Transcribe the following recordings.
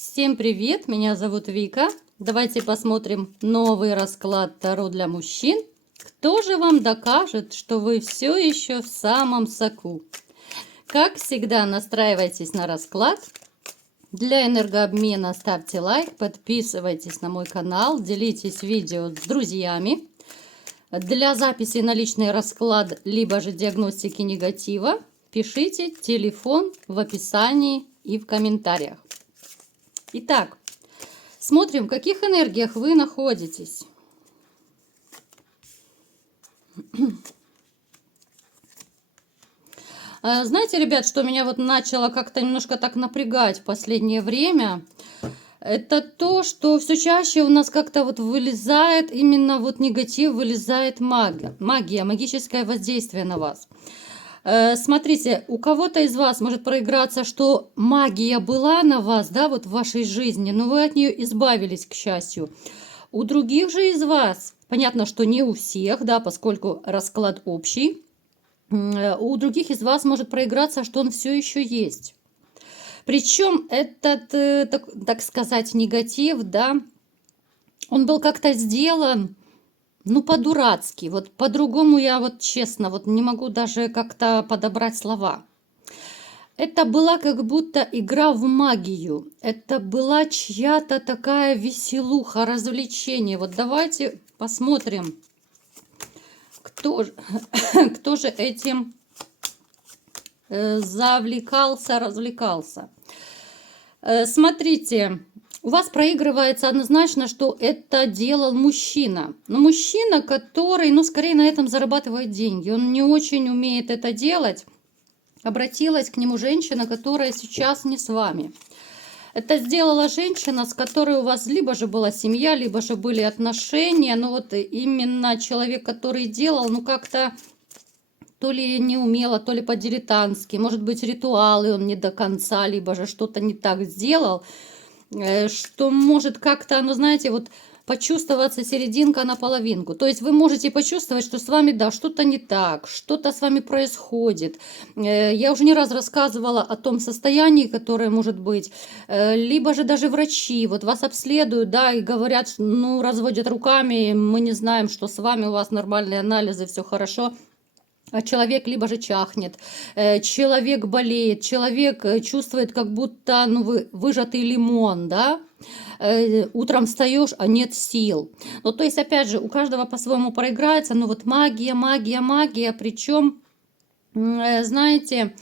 Всем привет, меня зовут Вика. Давайте посмотрим новый расклад Таро для мужчин. Кто же вам докажет, что вы все еще в самом соку? Как всегда, настраивайтесь на расклад. Для энергообмена ставьте лайк, подписывайтесь на мой канал, делитесь видео с друзьями. Для записи на личный расклад, либо же диагностики негатива, пишите телефон в описании и в комментариях. Итак, смотрим, в каких энергиях вы находитесь. Знаете, ребят, что меня вот начало как-то немножко так напрягать в последнее время? Это то, что все чаще у нас как-то вот вылезает именно вот негатив, вылезает магия, магическое воздействие на вас. Смотрите, у кого-то из вас может проиграться, что магия была на вас, да, вот в вашей жизни, но вы от нее избавились, к счастью. У других же из вас, понятно, что не у всех, да, поскольку расклад общий, у других из вас может проиграться, что он все еще есть. Причем этот, так сказать, негатив, да, он был как-то сделан, ну, по-дурацки. Вот по-другому я вот честно вот не могу даже как-то подобрать слова. Это была как будто игра в магию. Это была чья-то такая веселуха, развлечение. Вот давайте посмотрим, кто же этим завлекался, развлекался. Смотрите, у вас проигрывается однозначно, что это делал мужчина. Но мужчина, который, ну, скорее на этом зарабатывает деньги. Он не очень умеет это делать. Обратилась к нему женщина, которая сейчас не с вами. Это сделала женщина, с которой у вас либо же была семья, либо же были отношения. Но вот именно человек, который делал, ну, как-то то ли не умело, то ли по-дилетантски. Может быть, ритуалы он не до конца, либо же что-то не так сделал, что может как-то, ну, знаете, вот почувствоваться серединка на половинку. То есть вы можете почувствовать, что с вами, да, что-то не так, что-то с вами происходит. Я уже не раз рассказывала о том состоянии, которое может быть. Либо же даже врачи вот вас обследуют, да, и говорят, ну, разводят руками, мы не знаем, что с вами, у вас нормальные анализы, все хорошо. А человек либо же чахнет, человек болеет, человек чувствует, как будто, ну, выжатый лимон, да? Утром встаешь, а нет сил. Ну, то есть, опять же, у каждого по-своему проиграется, но вот магия, причем, знаете,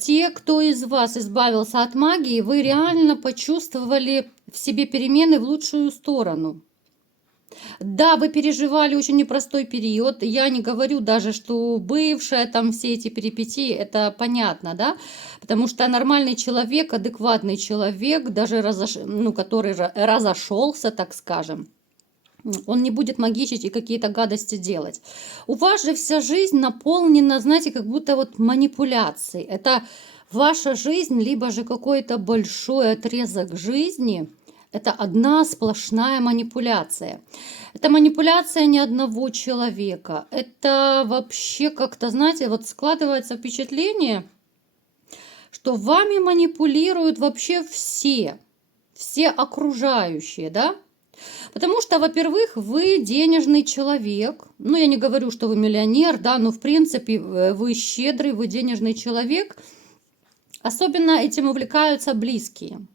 те, кто из вас избавился от магии, вы реально почувствовали в себе перемены в лучшую сторону. Да, вы переживали очень непростой период. Я не говорю даже, что бывшая там все эти перипетии, это понятно, да? Потому что нормальный человек, адекватный человек, даже который разошелся, так скажем, он не будет магичить и какие-то гадости делать. У вас же вся жизнь наполнена, знаете, как будто вот манипуляцией. Это ваша жизнь, либо же какой-то большой отрезок жизни. Это одна сплошная манипуляция. Это манипуляция не одного человека. Это вообще как-то, знаете, вот складывается впечатление, что вами манипулируют вообще все окружающие, да? Потому что, во-первых, вы денежный человек. Ну, я не говорю, что вы миллионер, да, но в принципе вы щедрый, вы денежный человек. Особенно этим увлекаются близкие.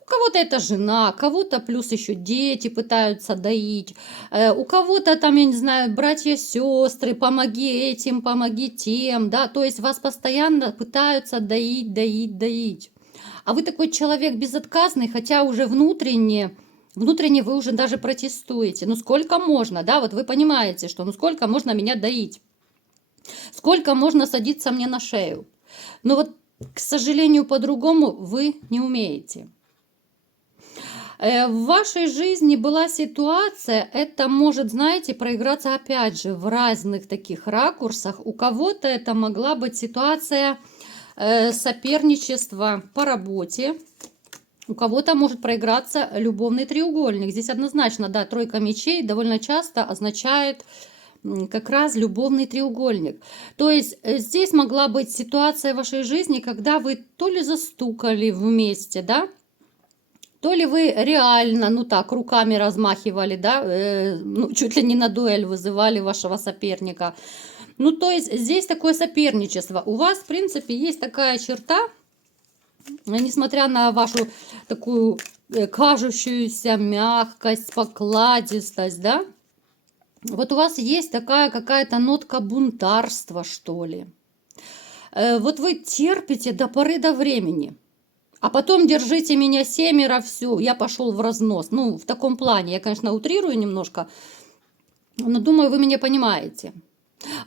У кого-то это жена, кого-то плюс еще дети пытаются доить, у кого-то там, я не знаю, братья, сестры, помоги этим, помоги тем, да, то есть вас постоянно пытаются доить. А вы такой человек безотказный, хотя уже внутренне вы уже даже протестуете. Ну сколько можно, да, вот вы понимаете, что ну сколько можно меня доить, сколько можно садиться мне на шею. Но вот, к сожалению, по-другому вы не умеете. В вашей жизни была ситуация, это может, знаете, проиграться опять же в разных таких ракурсах. У кого-то это могла быть ситуация соперничества по работе. У кого-то может проиграться любовный треугольник. Здесь однозначно, да, тройка мечей довольно часто означает как раз любовный треугольник. То есть здесь могла быть ситуация в вашей жизни, когда вы то ли застукали вместе, да, то ли вы реально, ну так, руками размахивали, да, ну, чуть ли не на дуэль вызывали вашего соперника. Ну, то есть здесь такое соперничество. У вас, в принципе, есть такая черта, несмотря на вашу такую кажущуюся мягкость, покладистость, да, вот у вас есть такая какая-то нотка бунтарства, что ли. Вот вы терпите до поры до времени, а потом держите меня семеро, все, я пошел в разнос. Ну, в таком плане, я, конечно, утрирую немножко, но думаю, вы меня понимаете.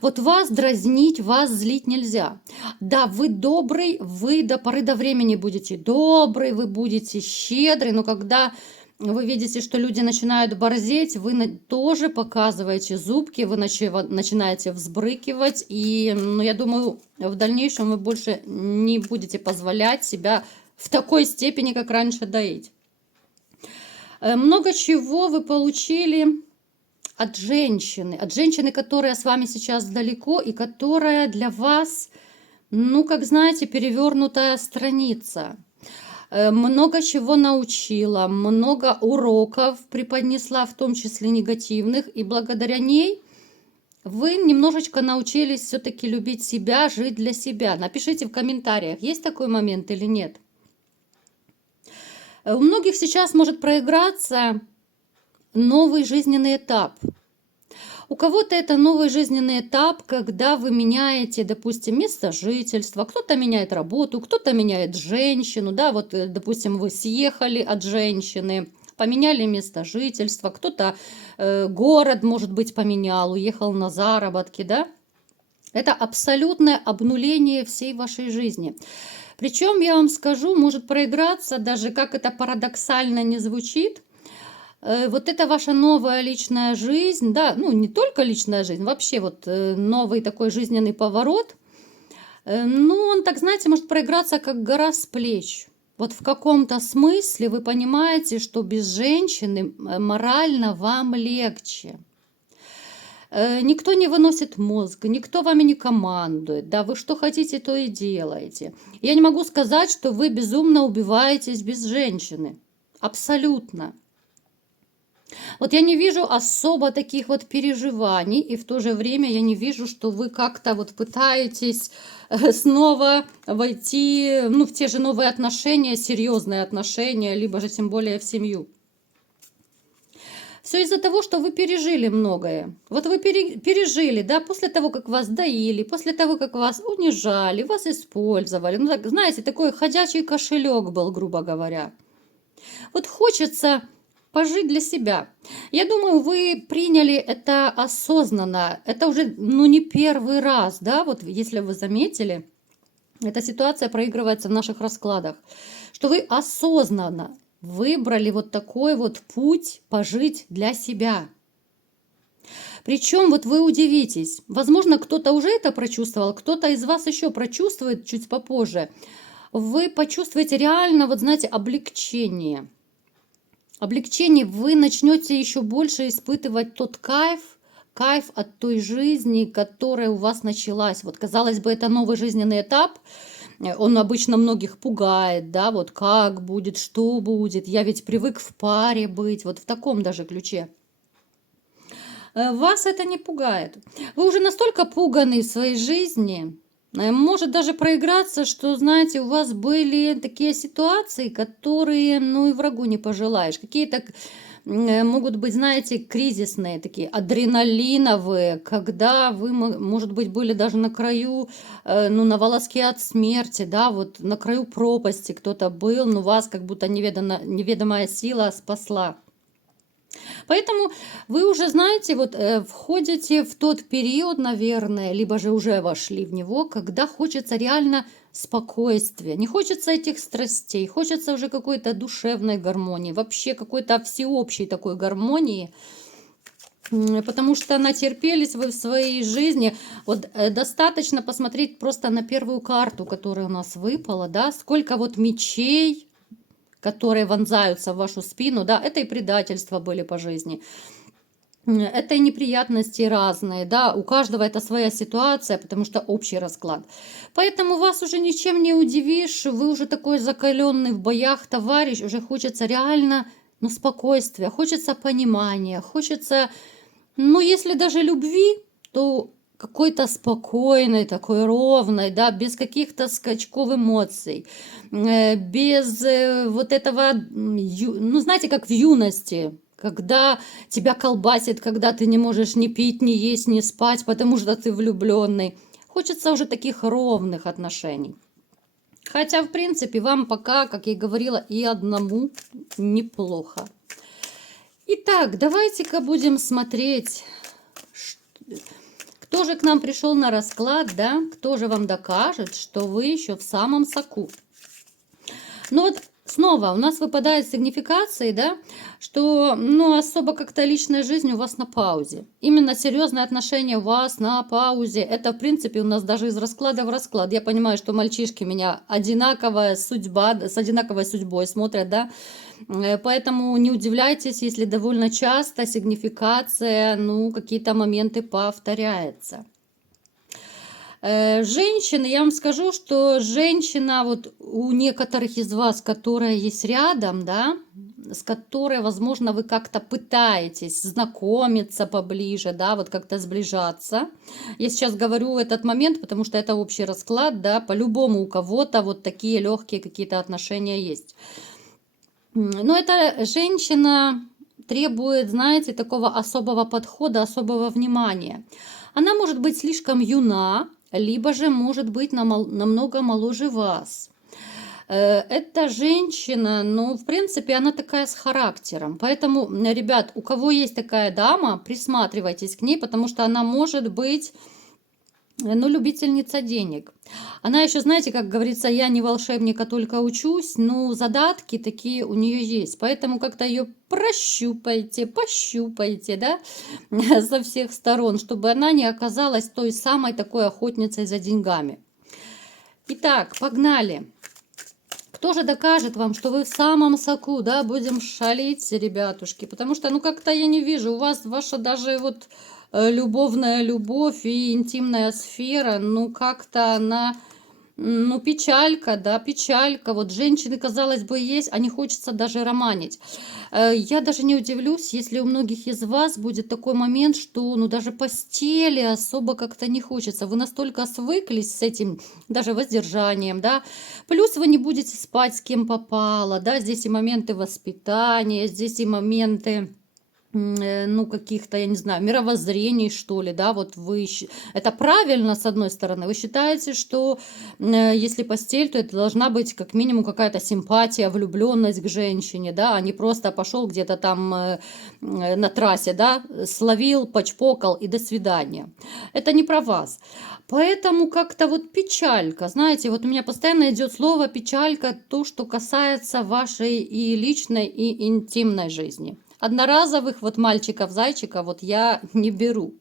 Вот вас дразнить, вас злить нельзя. Да, вы добрый, вы до поры до времени будете добрый, вы будете щедрый, но когда вы видите, что люди начинают борзеть, вы тоже показываете зубки, вы начинаете взбрыкивать, и, ну, я думаю, в дальнейшем вы больше не будете позволять себя в такой степени, как раньше, доить. Много чего вы получили от женщины, которая с вами сейчас далеко и которая для вас, ну, как знаете, перевернутая страница. Много чего научила, много уроков преподнесла, в том числе негативных, и благодаря ней вы немножечко научились все-таки любить себя, жить для себя. Напишите в комментариях, есть такой момент или нет. У многих сейчас может проиграться новый жизненный этап. У кого-то это новый жизненный этап, когда вы меняете, допустим, место жительства, кто-то меняет работу, кто-то меняет женщину, да, вот, допустим, вы съехали от женщины, поменяли место жительства, кто-то город, может быть, поменял, уехал на заработки, да. Это абсолютное обнуление всей вашей жизни. Причем, я вам скажу, может проиграться, даже как это парадоксально не звучит, вот это ваша новая личная жизнь, да, ну не только личная жизнь, вообще вот новый такой жизненный поворот, ну он, так знаете, может проиграться как гора с плеч. Вот в каком-то смысле вы понимаете, что без женщины морально вам легче. Никто не выносит мозг, никто вами не командует, да, вы что хотите, то и делаете. Я не могу сказать, что вы безумно убиваетесь без женщины, абсолютно. Вот я не вижу особо таких вот переживаний, и в то же время я не вижу, что вы как-то вот пытаетесь снова войти, ну, в те же новые отношения, серьезные отношения, либо же тем более в семью. Все из-за того, что вы пережили многое. Вот вы пережили, да, после того, как вас доили, после того, как вас унижали, вас использовали. Ну, так, знаете, такой ходячий кошелек был, грубо говоря. Вот хочется пожить для себя. Я думаю, вы приняли это осознанно. Это уже, ну, не первый раз, да, вот если вы заметили, эта ситуация проигрывается в наших раскладах, что вы осознанно выбрали вот такой вот путь пожить для себя. Причем вот вы удивитесь, возможно, кто-то уже это прочувствовал, кто-то из вас еще прочувствует чуть попозже. Вы почувствуете реально, вот знаете, облегчение. Облегчение, вы начнете еще больше испытывать тот кайф от той жизни, которая у вас началась. Вот, казалось бы, это новый жизненный этап, он обычно многих пугает, да, вот как будет, что будет, я ведь привык в паре быть, вот в таком даже ключе. Вас это не пугает. Вы уже настолько пуганы в своей жизни, может даже проиграться, что, знаете, у вас были такие ситуации, которые, ну, и врагу не пожелаешь. Какие-то могут быть, знаете, кризисные, такие адреналиновые, когда вы, может быть, были даже на краю, ну, на волоске от смерти, да, вот на краю пропасти кто-то был, но вас как будто неведомая сила спасла. Поэтому вы уже, знаете, вот входите в тот период, наверное, либо же уже вошли в него, когда хочется реально спокойствия, не хочется этих страстей, хочется уже какой-то душевной гармонии, вообще какой-то всеобщей такой гармонии, потому что натерпелись вы в своей жизни. Вот достаточно посмотреть просто на первую карту, которая у нас выпала, да, сколько вот мечей, которые вонзаются в вашу спину, да, это и предательства были по жизни. Это и неприятности разные, да, у каждого это своя ситуация, потому что общий расклад. Поэтому вас уже ничем не удивишь, вы уже такой закаленный в боях товарищ, уже хочется реально, ну, спокойствия, хочется понимания, хочется, ну, если даже любви, то какой-то спокойной, такой ровной, да, без каких-то скачков эмоций, без вот этого, ну, знаете, как в юности, когда тебя колбасит, когда ты не можешь ни пить, ни есть, ни спать, потому что ты влюбленный. Хочется уже таких ровных отношений. Хотя, в принципе, вам пока, как я и говорила, и одному неплохо. Итак, давайте-ка будем смотреть, кто же к нам пришел на расклад, да? Кто же вам докажет, что вы еще в самом соку? Ну вот снова у нас выпадает сигнификации, да, что, ну, особо как-то личная жизнь у вас на паузе. Именно серьезные отношения у вас на паузе. Это, в принципе, у нас даже из расклада в расклад. Я понимаю, что мальчишки меня одинаковая судьба, с одинаковой судьбой смотрят, да. Поэтому не удивляйтесь, если довольно часто сигнификация, ну, какие-то моменты повторяется. Женщины, я вам скажу, что женщина вот у некоторых из вас, которая есть рядом, да, с которой, возможно, вы как-то пытаетесь знакомиться поближе, да, вот как-то сближаться. Я сейчас говорю этот момент, потому что это общий расклад, да, по-любому у кого-то вот такие легкие какие-то отношения есть. Но эта женщина требует, знаете, такого особого подхода, особого внимания. Она может быть слишком юна, либо же может быть намного моложе вас. Эта женщина, ну, в принципе, она такая с характером. Поэтому, ребят, у кого есть такая дама, присматривайтесь к ней, потому что она может быть, ну, любительница денег. Она еще, знаете, как говорится, я не волшебник, а только учусь, ну, задатки такие у нее есть. Поэтому как-то ее прощупайте, пощупайте, да, со всех сторон, чтобы она не оказалась той самой такой охотницей за деньгами. Итак, погнали. Кто же докажет вам, что вы в самом соку, да, будем шалить, ребятушки? Потому что, ну, как-то я не вижу, у вас ваша даже вот любовная любовь и интимная сфера, ну, как-то она, ну, печалька, да, печалька. Вот женщины, казалось бы, есть, а не хочется даже романить. Я даже не удивлюсь, если у многих из вас будет такой момент, что, ну, даже постели особо как-то не хочется. Вы настолько свыклись с этим, даже воздержанием, да. Плюс вы не будете спать с кем попало, да. Здесь и моменты воспитания, здесь и моменты, ну, каких-то, я не знаю, мировоззрений, что ли, да, вот вы, это правильно, с одной стороны, вы считаете, что если постель, то это должна быть как минимум какая-то симпатия, влюбленность к женщине, да, а не просто пошел где-то там на трассе, да, словил, почпокал и до свидания. Это не про вас. Поэтому как-то вот печалька, знаете, вот у меня постоянно идет слово печалька, то, что касается вашей и личной, и интимной жизни. Одноразовых вот мальчиков-зайчиков вот я не беру.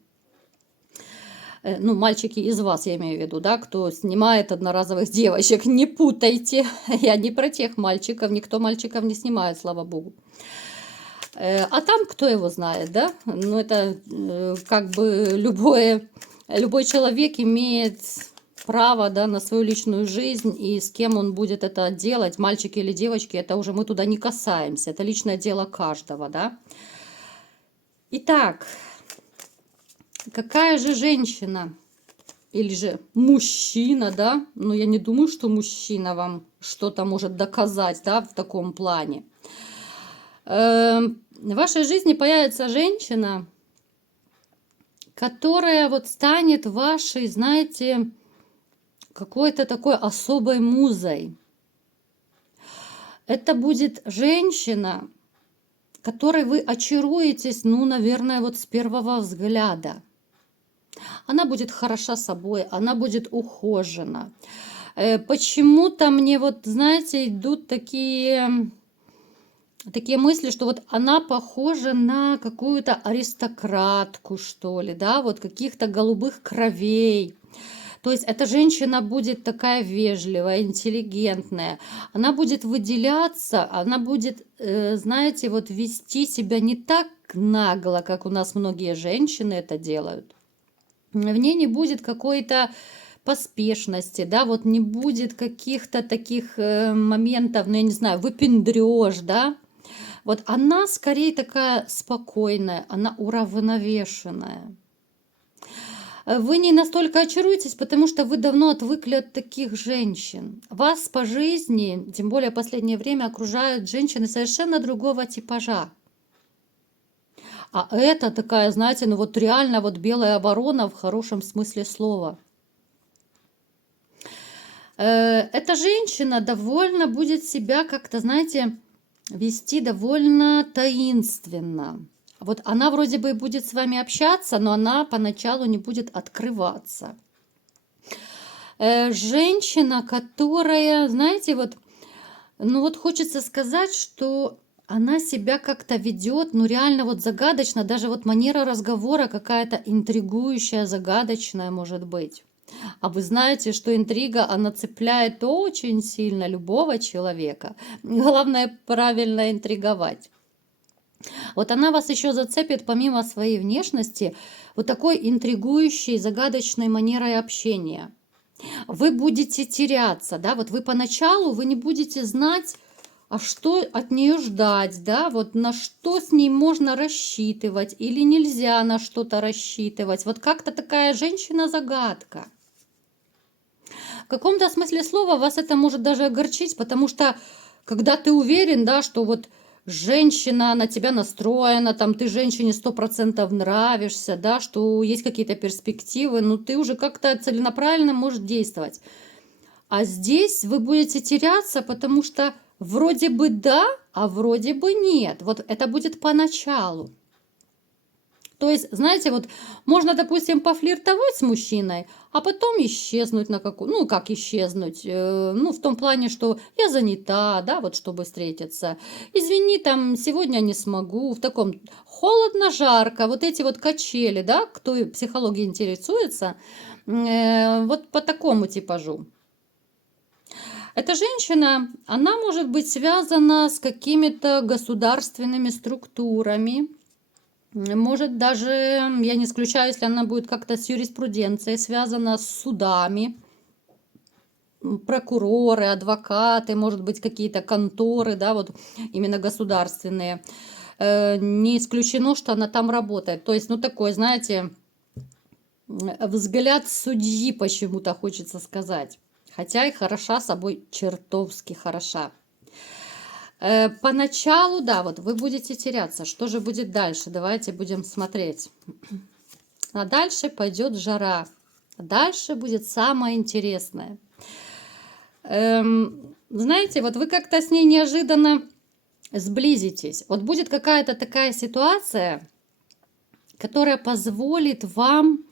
Ну, мальчики из вас, я имею в виду, да, кто снимает одноразовых девочек. Не путайте. Я не про тех мальчиков. Никто мальчиков не снимает, слава богу. А там кто его знает, да? Ну, это как бы любой человек имеет право, да, на свою личную жизнь, и с кем он будет это делать, мальчики или девочки, это уже мы туда не касаемся, это личное дело каждого, да. Итак, какая же женщина или же мужчина, да, но я не думаю, что мужчина вам что-то может доказать, да, в таком плане. В вашей жизни появится женщина, которая вот станет вашей, знаете, какой-то такой особой музой. Это будет женщина, которой вы очаруетесь, ну, наверное, вот с первого взгляда. Она будет хороша собой, она будет ухожена. Почему-то мне вот, знаете, идут такие мысли, что вот она похожа на какую-то аристократку, что ли, да, вот каких-то голубых кровей. То есть эта женщина будет такая вежливая, интеллигентная, она будет выделяться, она будет, знаете, вот вести себя не так нагло, как у нас многие женщины это делают. В ней не будет какой-то поспешности, да, вот не будет каких-то таких моментов, ну, я не знаю, выпендрёж, да. Вот она скорее такая спокойная, она уравновешенная. Вы не настолько очаруетесь, потому что вы давно отвыкли от таких женщин. Вас по жизни, тем более в последнее время, окружают женщины совершенно другого типажа. А это такая, знаете, ну вот реально вот белая ворона в хорошем смысле слова. Эта женщина довольно будет себя как-то, знаете, вести довольно таинственно. Вот она вроде бы будет с вами общаться, но она поначалу не будет открываться. Женщина, которая, знаете, вот, ну вот хочется сказать, что она себя как-то ведет, ну реально вот загадочно, даже вот манера разговора какая-то интригующая, загадочная может быть. А вы знаете, что интрига, она цепляет очень сильно любого человека. Главное правильно интриговать. Вот она вас еще зацепит помимо своей внешности вот такой интригующей, загадочной манерой общения. Вы будете теряться, да, вот вы поначалу вы не будете знать, а что от нее ждать, да, вот на что с ней можно рассчитывать или нельзя на что-то рассчитывать. Вот как-то такая женщина-загадка. В каком-то смысле слова вас это может даже огорчить, потому что когда ты уверен, да, что вот женщина на тебя настроена, там ты женщине 100% нравишься, да, что есть какие-то перспективы, ну ты уже как-то целенаправленно можешь действовать. А здесь вы будете теряться, потому что вроде бы да, а вроде бы нет. Вот это будет поначалу. То есть, знаете, вот можно, допустим, пофлиртовать с мужчиной, а потом исчезнуть на какую, ну, как исчезнуть, ну, в том плане, что я занята, да, вот чтобы встретиться. Извини, там, сегодня не смогу, в таком холодно, жарко, вот эти вот качели, да, кто психологией интересуется, вот по такому типажу. Эта женщина, она может быть связана с какими-то государственными структурами, может даже, я не исключаю, если она будет как-то с юриспруденцией связана, с судами, прокуроры, адвокаты, может быть, какие-то конторы, да, вот именно государственные. Не исключено, что она там работает. То есть, ну, такой, знаете, взгляд судьи почему-то хочется сказать. Хотя и хороша собой, чертовски хороша. Поначалу, да, вот вы будете теряться. Что же будет дальше? Давайте будем смотреть. А дальше пойдет жара. Дальше будет самое интересное. Знаете, вот вы как-то с ней неожиданно сблизитесь. Вот будет какая-то такая ситуация, которая позволит вам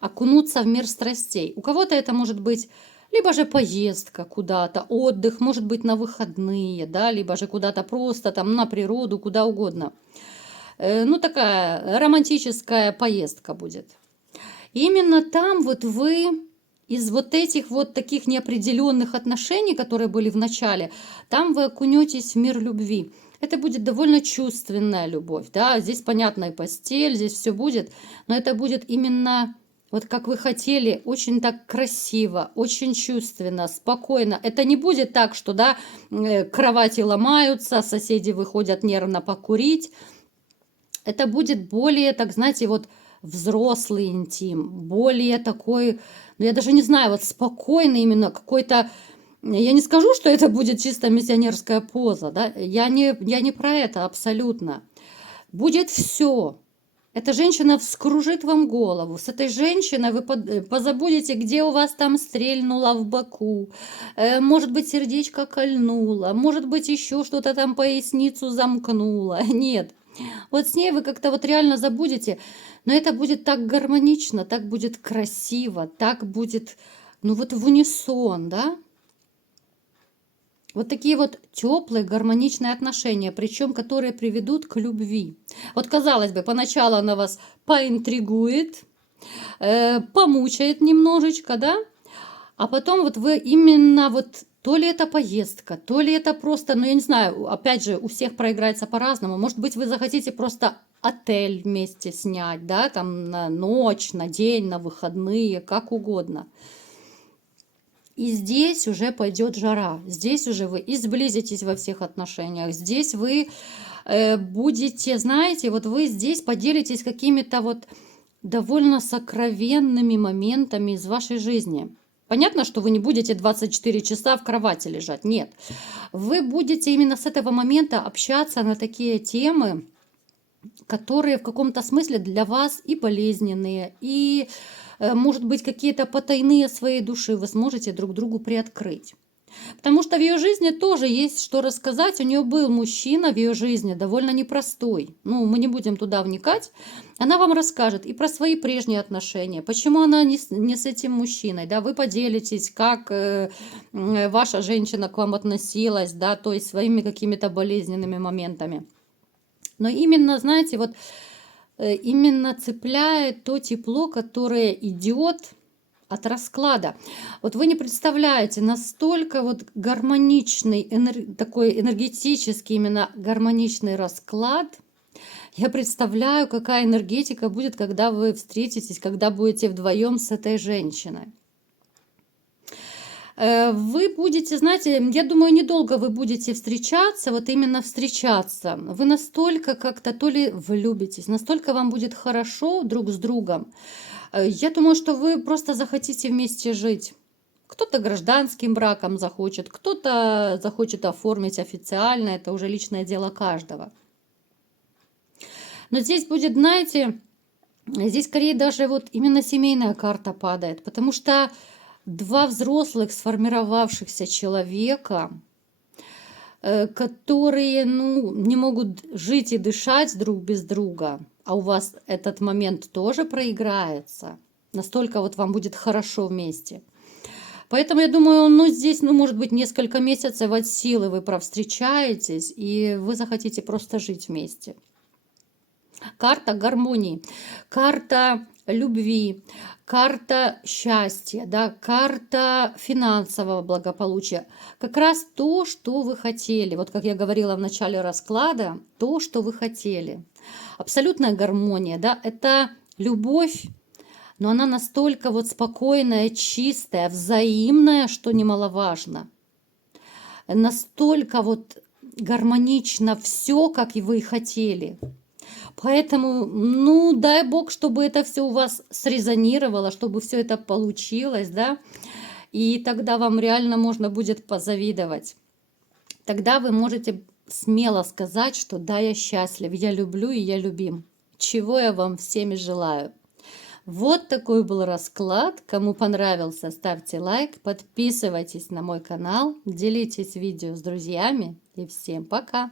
окунуться в мир страстей. У кого-то это может быть либо же поездка куда-то, отдых, может быть на выходные, да, либо же куда-то просто там на природу, куда угодно. Ну, такая романтическая поездка будет. И именно там вот вы из вот этих вот таких неопределенных отношений, которые были в начале, там вы окунетесь в мир любви. Это будет довольно чувственная любовь, да, здесь понятно и постель, здесь все будет, но это будет именно вот как вы хотели, очень так красиво, очень чувственно, спокойно. Это не будет так, что, да, кровати ломаются, соседи выходят нервно покурить. Это будет более, так знаете, вот взрослый интим, более такой, ну я даже не знаю, вот спокойный именно какой-то, я не скажу, что это будет чисто миссионерская поза, да, я не про это абсолютно. Будет все. Эта женщина вскружит вам голову. С этой женщиной вы позабудете, где у вас там стрельнуло в боку. Может быть, сердечко кольнуло. Может быть, еще что-то там поясницу замкнуло. Нет. Вот с ней вы как-то вот реально забудете. Но это будет так гармонично, так будет красиво, так будет, ну вот в унисон, да? Вот такие вот теплые, гармоничные отношения, причем которые приведут к любви. Вот казалось бы, поначалу она вас поинтригует, помучает немножечко, да, а потом вот вы именно вот то ли это поездка, то ли это просто, ну я не знаю, опять же, у всех проиграется по-разному. Может быть, вы захотите просто отель вместе снять, да, там на ночь, на день, на выходные, как угодно. И здесь уже пойдет жара, здесь уже вы и сблизитесь во всех отношениях, здесь вы будете, знаете, вот вы здесь поделитесь какими-то вот довольно сокровенными моментами из вашей жизни. Понятно, что вы не будете 24 часа в кровати лежать, нет. Вы будете именно с этого момента общаться на такие темы, которые в каком-то смысле для вас и болезненные, и, может быть, какие-то потайные своей души вы сможете друг другу приоткрыть. Потому что в ее жизни тоже есть что рассказать. У нее был мужчина в ее жизни довольно непростой. Ну, мы не будем туда вникать. Она вам расскажет и про свои прежние отношения, почему она не с этим мужчиной, да, вы поделитесь, как ваша женщина к вам относилась, да, то есть своими какими-то болезненными моментами. Но именно, знаете, вот именно цепляет то тепло, которое идет от расклада. Вот вы не представляете, настолько вот гармоничный, такой энергетический, именно гармоничный расклад. Я представляю, какая энергетика будет, когда вы встретитесь, когда будете вдвоем с этой женщиной. Вы будете, знаете, я думаю, недолго вы будете встречаться, вот именно встречаться. Вы настолько как-то то ли влюбитесь, настолько вам будет хорошо друг с другом. Я думаю, что вы просто захотите вместе жить. Кто-то гражданским браком захочет, кто-то захочет оформить официально, это уже личное дело каждого. Но здесь будет, знаете, здесь скорее даже вот именно семейная карта падает, потому что два взрослых сформировавшихся человека, которые, ну, не могут жить и дышать друг без друга, а у вас этот момент тоже проиграется, настолько вот вам будет хорошо вместе. Поэтому я думаю, ну, здесь, ну, может быть, несколько месяцев от силы вы провстречаетесь, и вы захотите просто жить вместе. Карта гармонии, карта любви, карта счастья, да, карта финансового благополучия. Как раз то, что вы хотели. Вот как я говорила в начале расклада, то, что вы хотели. Абсолютная гармония, да, это любовь, но она настолько вот спокойная, чистая, взаимная, что немаловажно. Настолько вот гармонично все, как и вы хотели. Поэтому, ну, дай бог, чтобы это все у вас срезонировало, чтобы все это получилось, да, и тогда вам реально можно будет позавидовать. Тогда вы можете смело сказать, что да, я счастлив, я люблю и я любим. Чего я вам всеми желаю. Вот такой был расклад. Кому понравился, ставьте лайк, подписывайтесь на мой канал, делитесь видео с друзьями и всем пока!